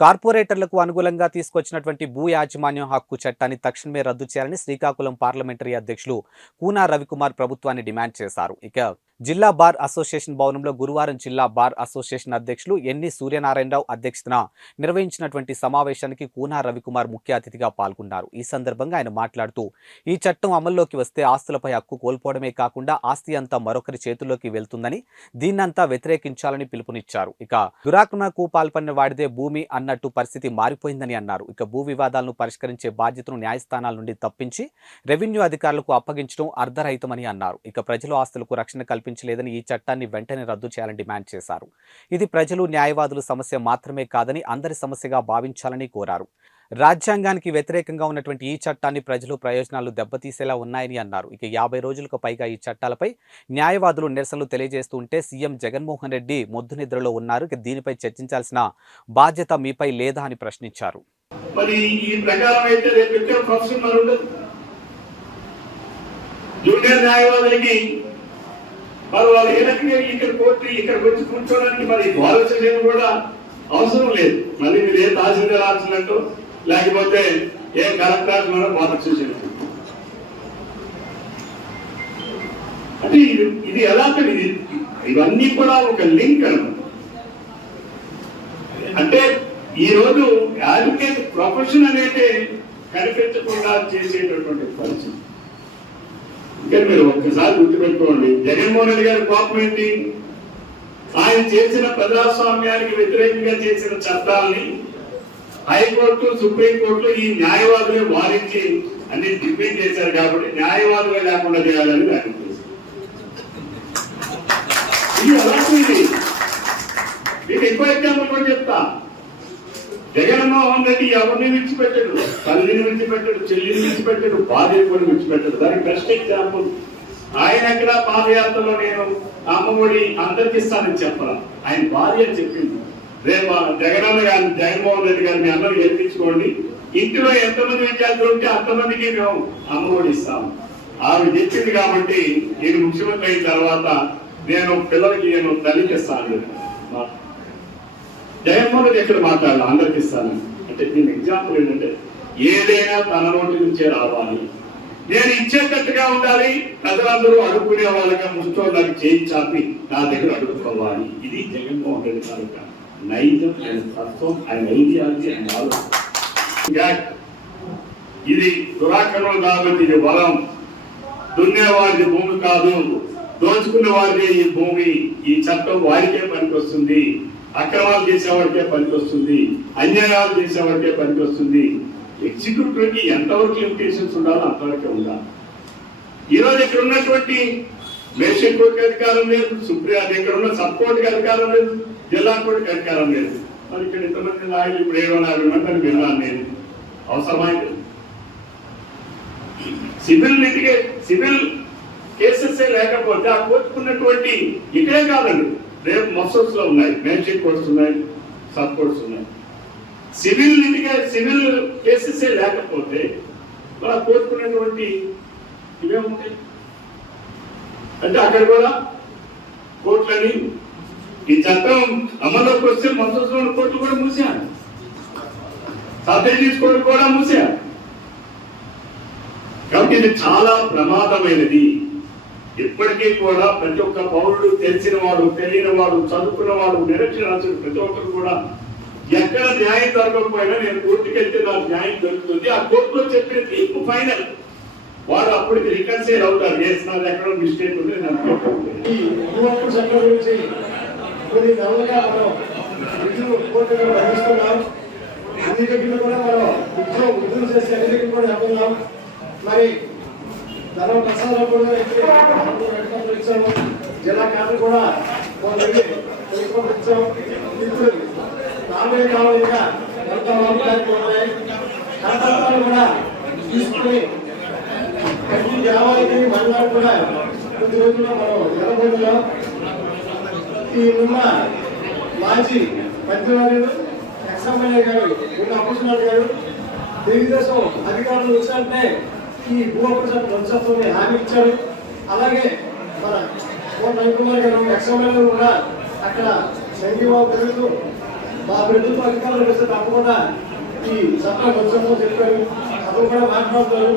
కార్పొరేటర్లకు అనుకూలంగా తీసుకొచ్చినటువంటి భూ యాజమాన్యం హక్కు చట్టాన్ని తక్షణమే రద్దు చేయాలని శ్రీకాకుళం పార్లమెంటరీ అధ్యక్షులు కూనా రవికుమార్ ప్రభుత్వాన్ని డిమాండ్ చేశారు. ఇక జిల్లా బార్ అసోసియేషన్ భవనంలో గురువారం జిల్లా బార్ అసోసియేషన్ అధ్యక్షులు ఎన్ని సూర్యనారాయణరావు అధ్యక్షతన నిర్వహించినటువంటి సమావేశానికి కూనా రవికుమార్ ముఖ్య అతిథిగా పాల్గొన్నారు. ఈ సందర్భంగా ఆయన మాట్లాడుతూ ఈ చట్టం అమల్లోకి వస్తే ఆస్తులపై హక్కు కోల్పోవడమే కాకుండా ఆస్తి అంతా మరొకరి చేతుల్లోకి వెళ్తుందని దీన్నంతా వ్యతిరేకించాలని పిలుపునిచ్చారు. ఇక దురాక్రమణకు పాల్పడిన వాడిదే భూమి అన్నట్టు పరిస్థితి మారిపోయిందని అన్నారు. ఇక భూ వివాదాలను పరిష్కరించే బాధ్యతను న్యాయస్థానాల నుండి తప్పించి రెవెన్యూ అధికారులకు అప్పగించడం అర్ధరహితమని అన్నారు. ఇక ప్రజల ఆస్తులకు రక్షణ కల్పించలేదని ఈ చట్టాన్ని వెంటనే రద్దు చేయాలని డిమాండ్ చేశారు. ఇది ప్రజలు న్యాయవాదుల సమస్య మాత్రమే కాదని అందరి సమస్యగా భావించాలని కోరారు. రాజ్యాంగానికి వ్యతిరేకంగా ఉన్నటువంటి ఈ చట్టాన్ని ప్రజలు ప్రయోజనాలు దెబ్బతీసేలా ఉన్నాయని అన్నారు. ఇక యాభై రోజులకు పైగా ఈ చట్టాలపై న్యాయవాదులు నిరసనలు తెలియజేస్తూ ఉంటే సీఎం జగన్మోహన్ రెడ్డి మొద్దు నిద్రలో ఉన్నారు. ఇక దీనిపై చర్చించాల్సిన బాధ్యత మీపై లేదా అని ప్రశ్నించారు. జూనియర్ న్యాయవాదులకి మరి వాళ్ళు ఏ రకంగా ఇక్కడ కోర్టు ఇక్కడికి వచ్చి కూర్చోడానికి మరి ఆలోచన కూడా అవసరం లేదు. మళ్ళీ మీరు ఏ తహసీల్దార్ ఆలోచనట్టు లేకపోతే ఏ కలెక్టర్ మనం బాధ అంటే ఇది ఇది ఎలా ఇది ఇవన్నీ కూడా ఒక లింక్ అనమాట అంటే ఈ రోజు అడ్వకేట్ ప్రొఫెషన్ అనేది కనిపించకుండా చేసేటటువంటి పరిస్థితి. ఇక్కడ మీరు ఒక్కసారి గుర్తుపెట్టుకోండి. జగన్మోహన్ రెడ్డి గారి కోపం ఏంటి? ఆయన చేసిన ప్రజాస్వామ్యానికి వ్యతిరేకంగా చేసిన చట్టాలని హైకోర్టు సుప్రీంకోర్టు ఈ న్యాయవాదులే వారించి అన్ని డిపెండ్ చేశారు కాబట్టి న్యాయవాదులే లేకుండా చేయాలని దాని ఉద్దేశం. ఇది అలాంటిది మీకు ఎక్కువ ఎగ్జాంపుల్ కూడా చెప్తా. జగన్మోహన్ రెడ్డి ఎవరిని విడిచిపెట్టాడు? తల్లిని విడిచిపెట్టాడు చెల్లిని విడిచిపెట్టాడు భార్యను కూడా విడిచిపెట్టాడు. దానికి బెస్ట్ ఎగ్జాంపుల్ ఆయన ఎక్కడ పాదయాత్రలో నేను అమ్మఒడి అందరికి ఇస్తానని చెప్పరా? ఆయన భార్య చెప్పింది. రేపు ఆ జగనన్న గారిని జగన్మోహన్ రెడ్డి గారిని మీ అందరూ గెలిపించుకోండి. ఇంటిలో ఎంతమంది విద్యార్థులు ఉంటే అంతమందికి మేము అమ్మఒడి ఇస్తాము ఆమె చెప్పింది కాబట్టి నేను ముఖ్యమంత్రి అయిన తర్వాత నేను పిల్లలకి నేను తల్లికి ఇస్తాను. మా- జగన్మోహన్ రెడ్డి ఎక్కడ మాట్లాడాలి అందరికి ఇస్తాను. అంటే నేను ఎగ్జాంపుల్ ఏంటంటే ఏదైనా తన నోటి నుంచే రావాలి. నేను ఇచ్చేటట్టుగా ఉండాలి ప్రజలందరూ అడుక్కునే వాళ్ళగా ముష్టోళ్ళకి చేయి చాపి నా దగ్గర అడుగుకోవాలి ఇది జగన్మోహన్ రెడ్డి తాలూక నైజం ఆయన తత్వం ఆయన ఐడియాలజీ ఆయన ఆలోచన. ఇది దురాక్రమణ కాబట్టి ఇది బలం. దున్నేవారిది భూమి కాదు దోచుకున్న వారిది ఈ భూమి. ఈ చట్టం వారికే పనికొస్తుంది. అక్రమాలు చేసేవాడికే పనికొస్తుంది అన్యాయాలు చేసేవాడికే పనికొస్తుంది. వస్తుంది ఎగ్జిక్యూటివ్కి ఎంతవరకు లిమిటేషన్స్ ఉండాలో అంతవరకే ఉండాలి. ఈ రోజు ఇక్కడ ఉన్నటువంటి మేషన్ కోర్టుకి అధికారం లేదు సుప్రీం ఇక్కడ ఉన్న సబ్ కోర్టుకి అధికారం లేదు జిల్లా కోర్టుకి అధికారం లేదు. మరి ఇక్కడ ఇంతమంది నాయకులు ఇప్పుడు ఏడో నాలుగు మంది విన్నాను నేను. అవసరమైతే సివిల్ లిటిగే సివిల్ కేసెస్ లేకపోతే ఆ కోర్టుకున్నటువంటి ఇక్కడే కాదండి రేపు మసోస్లో ఉన్నాయి. మేజిక్ కోర్ట్స్ ఉన్నాయి సబ్ కోర్ట్స్ ఉన్నాయి. సివిల్ లిటిగే సివిల్ కేసెస్ లేకపోతే మన కోర్టుకున్నటువంటి ఇవే ఉంటాయి. అంటే అక్కడ కూడా కోర్టులని ఈ చట్టం అమల్లోకి వస్తే మసోస్లో కోర్టులు కూడా మూసాను సబ్జెక్ట్ కోర్టు కూడా మూసాను కాబట్టి ఇది చాలా ప్రమాదమైనది. ఇప్పటికీ కూడా ప్రతి ఒక్క పౌరుడు తెలిసిన వాడు తెలియని వాడు చదువుకున్న వాడు నిరక్షరాస్యుడు ప్రతి ఒక్కరు కూడా ఎక్కడ న్యాయం దొరకకపోయినా నేను కోర్టుకి వెళ్తే నాకు న్యాయం దొరుకుతుంది ఆ కోర్టులో చెప్పిన తీర్పు ఫైనల్. వాడు అప్పటికి రికన్సైల్ అవుతారు. ఎస్ నాది ఎక్కడ మిస్టేక్ ఉంది నేను అనుకోకపోతే చట్టం గురించి కొన్ని నెలలుగా మనం విధులు కోర్టులో వహిస్తున్నాం అన్ని కూడా మనం చేసి కూడా మరి తర్వాత ప్రసాదం కూడా ఇచ్చాము. జిల్లా కేంద్రం కూడా కొన్ని వెళ్ళి ఇచ్చాము నాలుగే కావాలిగా ఎంత వందలు కూడా తీసుకుని ప్రతి దేవాలయానికి మహిళలు కూడా కొద్ది రోజుల్లో మనం ఎర్రబోతులో ఈ ఉన్న మాజీ మంత్రివర్యులు ఎక్స్ఎమ్మెల్యే గారు ఉన్న అప్పసునాథ్ గారు తెలుగుదేశం అధికారులు వచ్చారంటే ఈ భూ అప్రసాద్ హామీ ఇచ్చారు. అలాగే మన కోట రవికుమార్ గారు ఎక్స్ఎమ్మెల్యే కూడా అక్కడ సంఘీభావం పెరుగుతూ మా ప్రభుత్వ అధికారులు వస్తే తప్పకుండా ఈ చట్టం వచ్చామో చెప్పారు. అతను కూడా మాట్లాడతారు